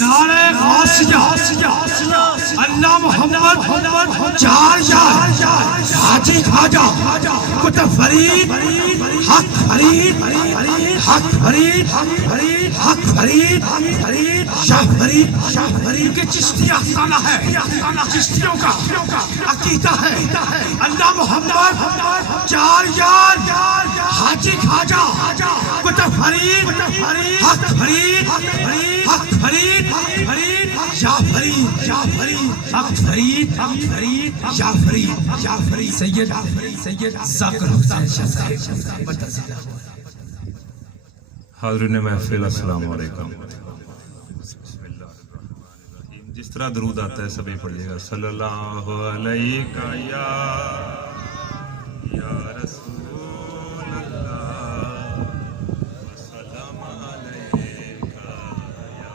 نعرہ غوثیہ اللہ محمد چار یار حاجی خواجہ کتب فرید حق فرید حق فرید حق فرید شاہ فرید کے چشتی آستانہ ہے، چشتیوں کا عقیدہ ہے۔ اللہ محمد چار یار حاجی خواجہ کتب فرید حق فرید حق فرید یا فرید حق فرید یا فرید سید ذاکر حسین حاضرین محفل السلام علیکم۔ جس طرح درود آتا ہے سبھی پڑھیے گا۔ صلی اللہ علیہ یا رسول اللہ وسلم علیکہ یا۔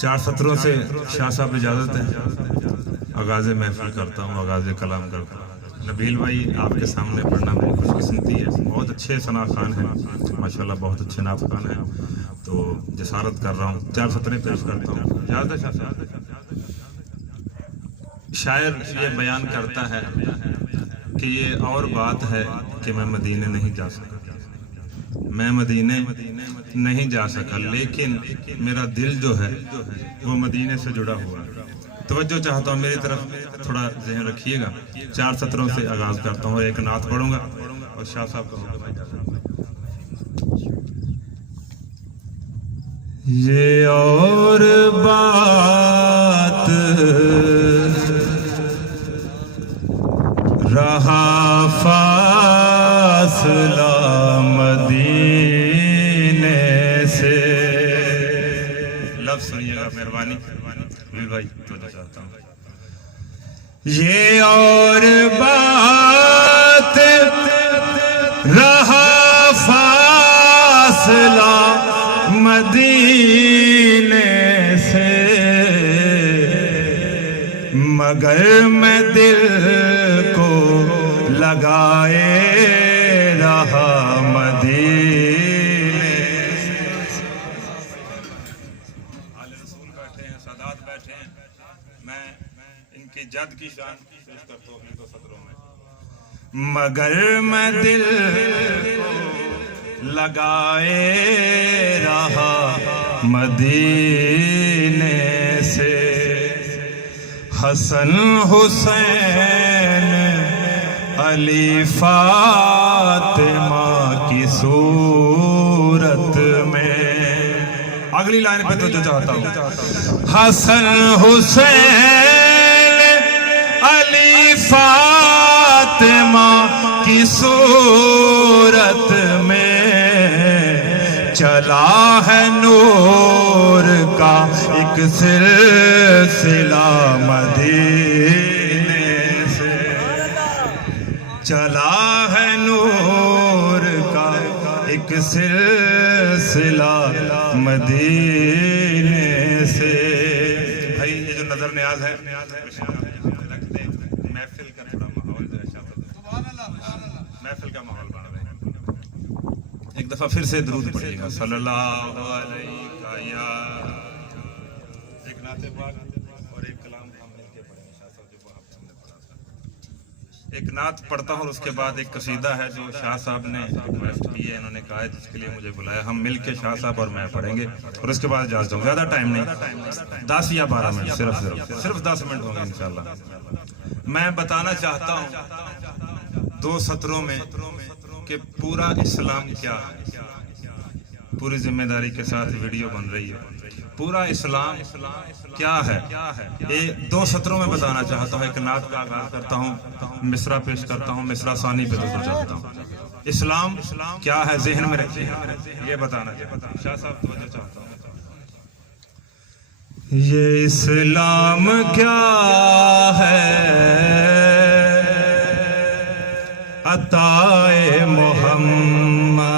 چار سطروں سے شاہ صاحب اجازت ہے، آغاز محفل کرتا ہوں، آغاز کلام کرتا ہوں۔ نبیل بھائی آپ کے سامنے پڑھنا بہت خوش قسمتی ہے، بہت اچھے ثنا خان ہیں ماشاءاللہ، بہت اچھے نعت خوان ہیں، تو جسارت کر رہا ہوں، چار سطریں پیش کرتا ہوں۔ اجازت ہے شاہ صاحب؟ شاعر یہ بیان کرتا ہے کہ یہ اور بات ہے کہ میں مدینے نہیں جا سکا، میں مدینے نہیں جا سکا، لیکن میرا دل جو ہے وہ مدینے سے جڑا ہوا ہے۔ توجہ چاہتا ہوں، میری طرف تھوڑا ذہن رکھیے گا۔ چار سطروں سے آغاز کرتا ہوں، ایک نعت پڑھوں گا اور شاہ صاحب کو یہ اور بات رہا فاصلہ مدینے سے۔ لفظ سنیے گا مہربانی بھائی، تو چاہتا ہوں یہ اور بات رہا فاصلہ مدینے سے، مگر میں دل کو لگائے رہا مدینے سے۔ آل رسول بیٹھے ہیں، سادات بیٹھے ہیں، میں ان کی جد کی شان پیش کرتا ہوں اپنی دو سطروں میں۔ مگر میں دل کو لگائے رہا مدینے سے، حسن حسین علی فاطمہ کی صورت میں۔ اگلی لائن پہ تو جو چاہتا ہوں، حسن حسین علی فاطمہ کی صورت میں، چلا ہے نور کا ایک سلسلہ مدینے سے، چلا ہے نور کا ایک سلسلہ مدینے سے۔ بھائی یہ جو نظر نیاز ہے محفل کا تھوڑا ماحول جو ہے، محفل کا ماحول بنا رہے ہیں۔ ایک دفعہ پھر سے درود پڑھیے گا۔ صلی اللہ علیہ یا، ایک نعت پاک اور ایک کلام ہم مل کے پڑھیں گے۔ شاہ صاحب جو آپ نے پڑھا تھا، ایک نعت پڑھتا ہوں، اس کے بعد ایک قصیدہ ہے جو شاہ صاحب نے ریکویسٹ کی ہے، انہوں نے کہا ہے جس کے لیے مجھے بلایا، ہم مل کے شاہ صاحب اور میں پڑھیں گے، اور اس کے بعد اجازت ہوں۔ زیادہ ٹائم نہیں، 10 یا 12 منٹ، صرف 10 منٹ ہوں گے انشاءاللہ۔ میں بتانا چاہتا ہوں دو سطروں میں کہ پورا اسلام کیا ہے، پوری ذمہ داری کے ساتھ ویڈیو بن رہی ہے۔ پورا اسلام کیا ہے، دو سطروں میں بتانا چاہتا ہوں۔ ایک نعت کا آغاز کرتا ہوں، مصرع پیش کرتا ہوں، مصرع ثانی پہ دوسرا چاہتا ہوں۔ اسلام کیا ہے ذہن میں رکھیے، یہ بتانا چاہتا ہوں۔ شاہ صاحب توجہ چاہتا ہوں۔ یہ اسلام کیا ہے، عطائے محمد،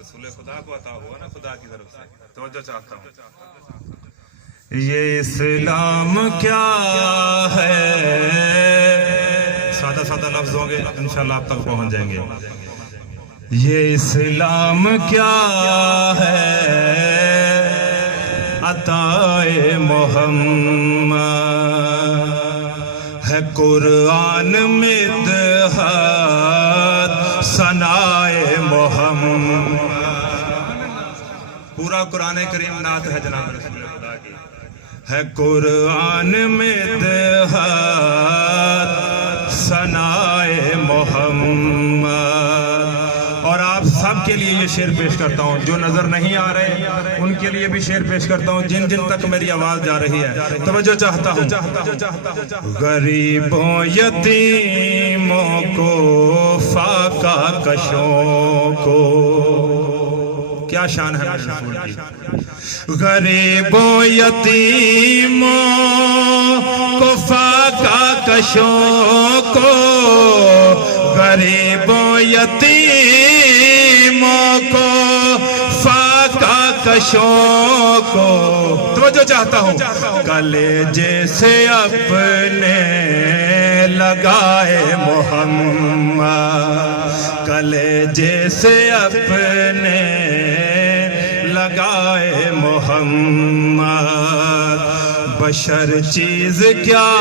رسول خدا کو عطا ہوا نا خدا کی طرف سے۔ توجہ چاہتا ہوں۔ یہ اسلام کیا ہے، سادہ سادہ لفظ ہوں گے انشاءاللہ آپ تک پہنچ جائیں گے۔ یہ اسلام کیا ہے عطائے محمد ہے قرآن مدحت ثنائے محمد. پورا قرآن کریم نعت ہے جناب رسول خدا کی. ہے قرآن مدحت ثنائے محمد. اور آپ سب کے لیے یہ شعر پیش کرتا ہوں, جو نظر نہیں آ رہے ان کے لیے بھی شعر پیش کرتا ہوں, جن جن تک میری آواز جا رہی ہے. توجہ چاہتا ہوں. غریبوں یتیموں کو فاقہ کشوں کو, کیا شان ہے میرے رسول کی. غریبوں یتیموں کو فاقہ کشوں کو, غریبوں یتیموں کو فاقہ کشوں کو. توجہ چاہتا ہوں. کلیجے سے اپنے لگائے محمد, کلیجے سے اپنے لگائے محمد. بشر چیز کیا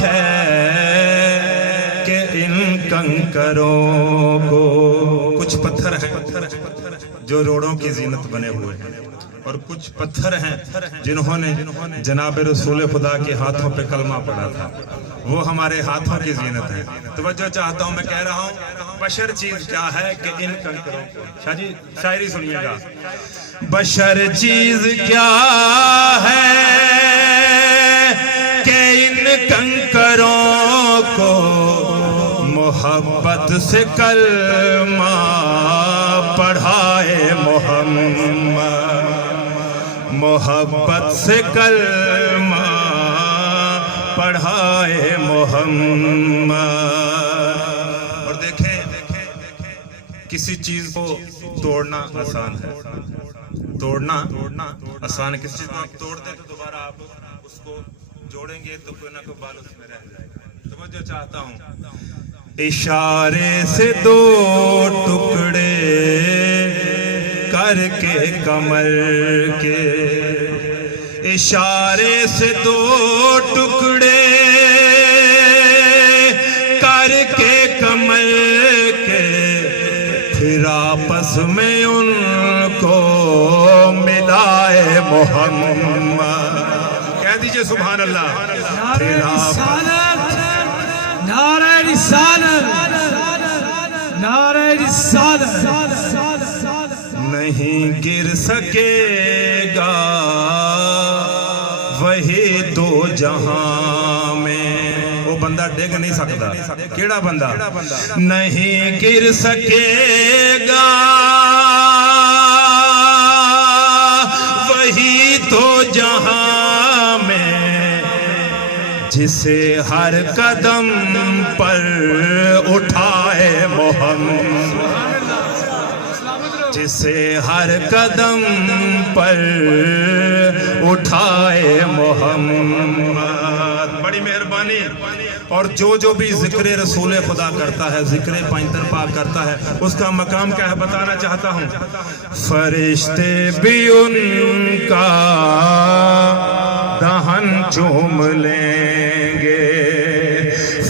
ہے کہ ان کنکروں کو, کچھ پتھر ہیں جو روڑوں کی زینت بنے ہوئے ہیں, اور کچھ پتھر ہیں جنہوں نے جناب رسول خدا کے ہاتھوں پہ کلمہ پڑھا تھا, وہ ہمارے ہاتھوں کی زینت ہے. توجہ چاہتا ہوں. میں کہہ رہا ہوں بشر چیز کیا ہے کہ ان کنکروں کو. شاہ جی شاعری سنیے گا. بشر چیز کیا ہے کہ ان کنکروں کو محبت سے کلمہ پڑھائے محمد, محبت سے کلمہ پڑھائے محمد. اور دیکھیں کسی چیز کو توڑنا آسان ہے, توڑنا آسان ہے. کسی چیز کو آپ توڑ دیں تو دوبارہ آپ اس کو جوڑیں گے تو کوئی نہ کوئی بال اس میں رہ جائے گا. توجہ چاہتا ہوں. اشارے سے دو ٹکڑے کر کے کمر کے, اشارے سے دو ٹکڑے کر کے کمر کے, پھر آپس میں ان کو ملائے محمد. کہہ دیجئے سبحان اللہ. نعرہ رسالت, نعرہ رسالت. نہیں گر سکے گا وہی دو جہاں میں, وہ بندہ ڈگ نہیں سکتا. کیڑا بندہ نہیں گر سکے گا وہی دو جہاں میں, جسے ہر قدم پر اٹھائے محمد, جسے ہر قدم پر اٹھائے محمد. بڑی مہربانی. اور جو بھی ذکر رسول خدا کرتا ہے, ذکر پائنتر پاک کرتا ہے, اس کا مقام کیا ہے بتانا چاہتا ہوں. فرشتے بھی ان کا دہن چوم لیں گے,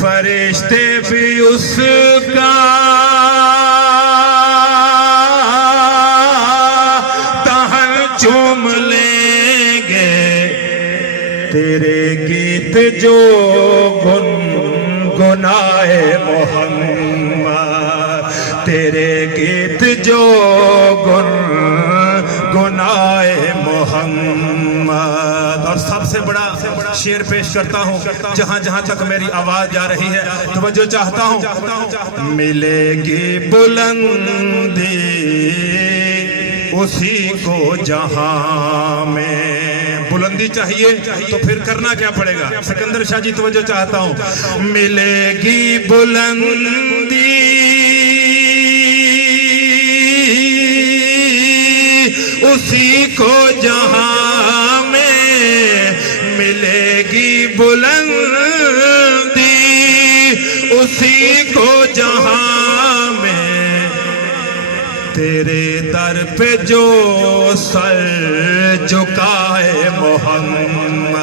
فرشتے بھی اس کا دہن چوم لیں گے. تیرے گیت جو گنگنائے محمد, تیرے گیت جو گنگنائے محمد. اور سب سے بڑا شعر پیش کرتا ہوں, جہاں جہاں تک میری آواز جا رہی ہے توجہ چاہتا ہوں. ملے گی بلندی اسی کو جہاں میں, بلندی چاہیے تو پھر کرنا کیا پڑے گا. سکندر شاہ جی توجہ چاہتا ہوں. ملے گی بلندی اسی کو جہاں میں, ملے گی بلندی اسی کو جہاں میں, تیرے در پہ جو سر جھکائے محمد،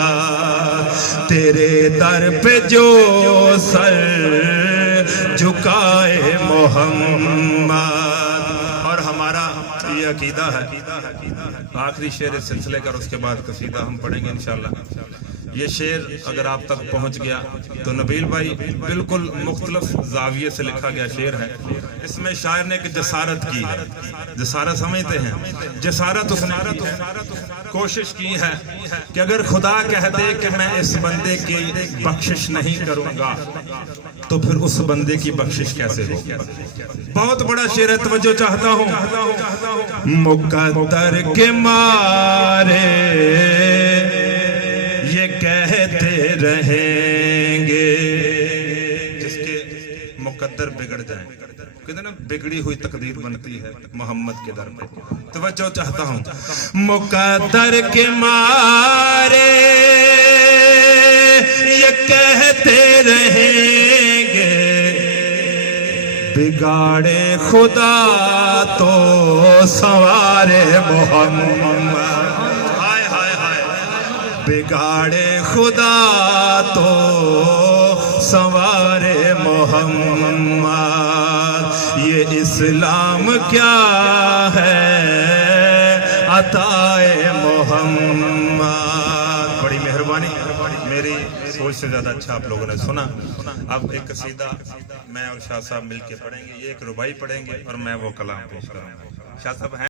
تیرے در پہ جو سر جھکائے محمد. اور ہمارا یہ عقیدہ ہے. آخری شعر اس سلسلے کا اور اس کے بعد قصیدہ ہم پڑھیں گے انشاءاللہ. یہ شعر اگر آپ تک پہنچ گیا تو نبیل بھائی بالکل مختلف زاویے سے لکھا گیا شعر ہے. اس میں شاعر نے ایک جسارت کی ہے. جسارت سمجھتے ہیں؟ جسارت اس نے کوشش کی ہے کہ اگر خدا کہہ دے کہ میں اس بندے کی بخشش نہیں کروں گا تو پھر اس بندے کی بخشش کیسے ہوگی. بہت بڑا شعر ہے، توجہ چاہتا ہوں. مقدر کے مارے یہ کہتے رہیں گے، جس کے مقدر بگڑ جائیں، کہتے ہیں نا بگڑی ہوئی تقدیر بنتی ہے محمد کے در پہ. توجہ چاہتا ہوں. مقدر کے مارے یہ کہتے رہیں گے، بگاڑے خدا تو سنوارے محمد. بگاڑے خدا تو سنوارے محمد. یہ اسلام کیا ہے عطائے محمد. بڑی مہربانی، میری سوچ سے زیادہ اچھا آپ لوگوں نے سنا. اب ایک قصیدہ میں اور شاہ صاحب مل کے پڑھیں گے. یہ ایک ربائی پڑھیں گے اور میں وہ کلام پیش کروں گا. شاہ صاحب ہیں